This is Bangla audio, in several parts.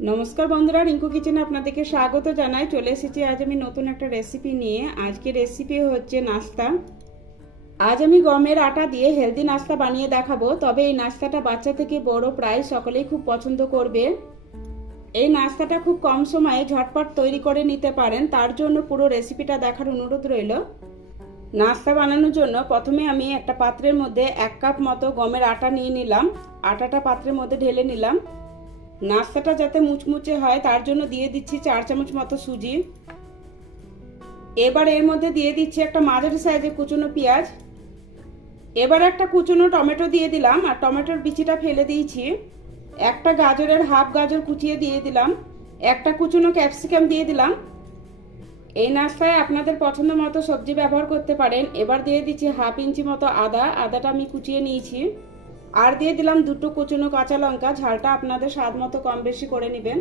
নমস্কার বন্ধুরা, রিঙ্কু কিচেনে আপনাদেরকে স্বাগত জানাই। চলে এসেছি, আজ আমি নতুন একটা রেসিপি নিয়ে। আজকে রেসিপি হচ্ছে নাস্তা। আজ আমি গমের আটা দিয়ে হেলদি নাস্তা বানিয়ে দেখাবো। তবে এই নাস্তাটা বাচ্চা থেকে বড় প্রায় সকলেই খুব পছন্দ করবে। এই নাস্তাটা খুব কম সময়ে ঝটপট তৈরি করে নিতে পারেন। তার জন্য পুরো রেসিপিটা দেখার অনুরোধ রইল। নাস্তা বানানোর জন্য প্রথমে আমি একটা পাত্রের মধ্যে এক কাপ মতো গমের আটা নিয়ে নিলাম। আটাটা পাত্রের মধ্যে ঢেলে নিলাম। নাস্তাটা যাতে মুচমুচে হয়, তার জন্য দিয়ে দিচ্ছি চার চামচ মতো সুজি। এবার এর মধ্যে দিয়ে দিচ্ছি একটা মাঝারি সাইজের কুচনো পেঁয়াজ। এবার একটা কুচনো টমেটো দিয়ে দিলাম, আর টমেটোর বিচিটা ফেলে দিয়েছি। একটা গাজরের হাফ গাজর কুচিয়ে দিয়ে দিলাম, একটা কুচনো ক্যাপসিকাম দিয়ে দিলাম। এই নাস্তায় আপনাদের পছন্দ মতো সবজি ব্যবহার করতে পারেন। এবার দিয়ে দিচ্ছি হাফ ইঞ্চি মতো আদা, আদাটা আমি কুচিয়ে নিয়েছি। আর দিয়ে দিলাম দুটো কুচনো কাঁচা লঙ্কা, ঝালটা আপনাদের স্বাদ মতো কম বেশি করে নেবেন।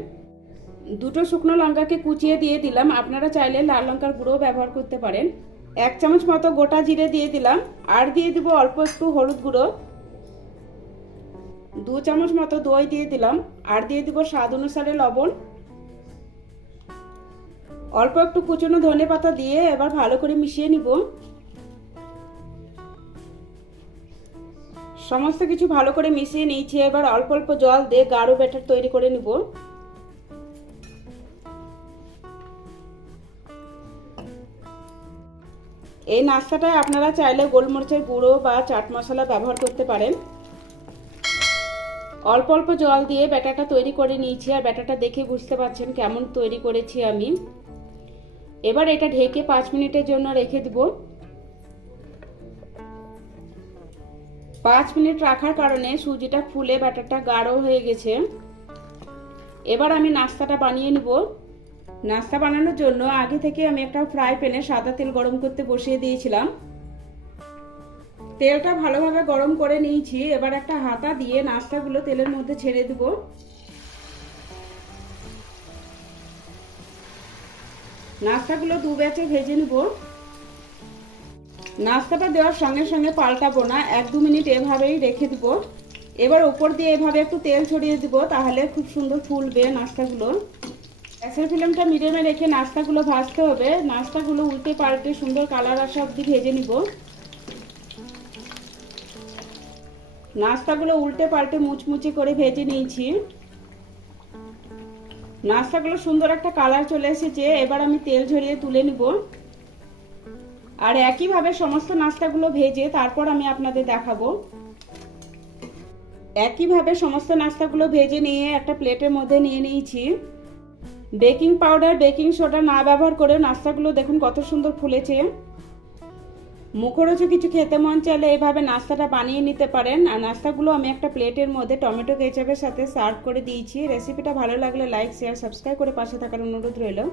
দুটো শুকনো লঙ্কাকে কুচিয়ে দিয়ে দিলাম, আপনারা চাইলে লাল লঙ্কার গুঁড়োও ব্যবহার করতে পারেন। এক চামচ মতো গোটা জিরে দিয়ে দিলাম, আর দিয়ে দিব অল্প একটু হলুদ গুঁড়ো। দু চামচ মতো দই দিয়ে দিলাম, আর দিয়ে দিব স্বাদ অনুসারে লবণ। অল্প একটু কুচনো ধনে পাতা দিয়ে এবার ভালো করে মিশিয়ে নিব। সমস্ত কিছু ভালো করে মিশিয়ে নিয়েছি, এবার অল্প অল্প জল দিয়ে গাঢ় ব্যাটার তৈরি করে নিব। এই নাস্তাটায় আপনারা চাইলে গোলমরিচের গুঁড়ো বা চাট মশলা ব্যবহার করতে পারেন। অল্প অল্প জল দিয়ে ব্যাটারটা তৈরি করে নিয়েছি, আর ব্যাটারটা দেখে বুঝতে পারছেন কেমন তৈরি করেছি আমি। এবার এটা ঢেকে পাঁচ মিনিটের জন্য রেখে দিব। পাঁচ মিনিট রাখার কারণে সুজিটা ফুলে ব্যাটারটা গাঢ় হয়ে গেছে। এবার আমি নাস্তাটা বানিয়ে নিব। নাস্তা বানানোর জন্য আগে থেকে আমি একটা ফ্রাই প্যানে সাদা তেল গরম করতে বসিয়ে দিয়েছিলাম। তেলটা ভালোভাবে গরম করে নিয়েছি। এবার একটা হাতা দিয়ে নাস্তাগুলো তেলের মধ্যে ছেড়ে দেব। নাস্তাগুলো দু ব্যাচে ভেজে নেব। নাস্তাটা দেওয়ার সঙ্গে সঙ্গে পাল্টাবো না, এক দু মিনিট এভাবেই রেখে দেব। এবার ওপর দিয়ে এভাবে একটু তেল ছড়িয়ে দিব, তাহলে খুব সুন্দর ফুলবে নাস্তাগুলো। গ্যাসের ফ্লেমটা মিডিয়ামে রেখে নাস্তাগুলো ভাজতে হবে। নাস্তাগুলো উল্টে পাল্টে সুন্দর কালার আসা অবধি ভেজে নিব। নাস্তাগুলো উল্টে পাল্টে মুচমুচে করে ভেজে নিয়েছি। নাস্তাগুলো সুন্দর একটা কালার চলে এসেছে। এবার আমি তেল ঝরিয়ে তুলে নিব। আর একইভাবে সমস্ত নাস্তাগুলো ভেজে তারপর আমি আপনাদের দেখাবো। একইভাবে সমস্ত নাস্তাগুলো ভেজে নিয়ে একটা প্লেটের মধ্যে নিয়ে নিয়েছি। বেকিং পাউডার, বেকিং সোডা না ব্যবহার করে নাস্তাগুলো দেখুন কত সুন্দর ফুলেছে। মুখরোচো কিছু খেতে মন চাইলে এভাবে নাস্তাটা বানিয়ে নিতে পারেন। আর নাস্তাগুলো আমি একটা প্লেটের মধ্যে টমেটো কেচাপের সাথে সার্ভ করে দিয়েছি। রেসিপিটা ভালো লাগলে লাইক, শেয়ার, সাবস্ক্রাইব করে পাশে থাকার অনুরোধ রইল।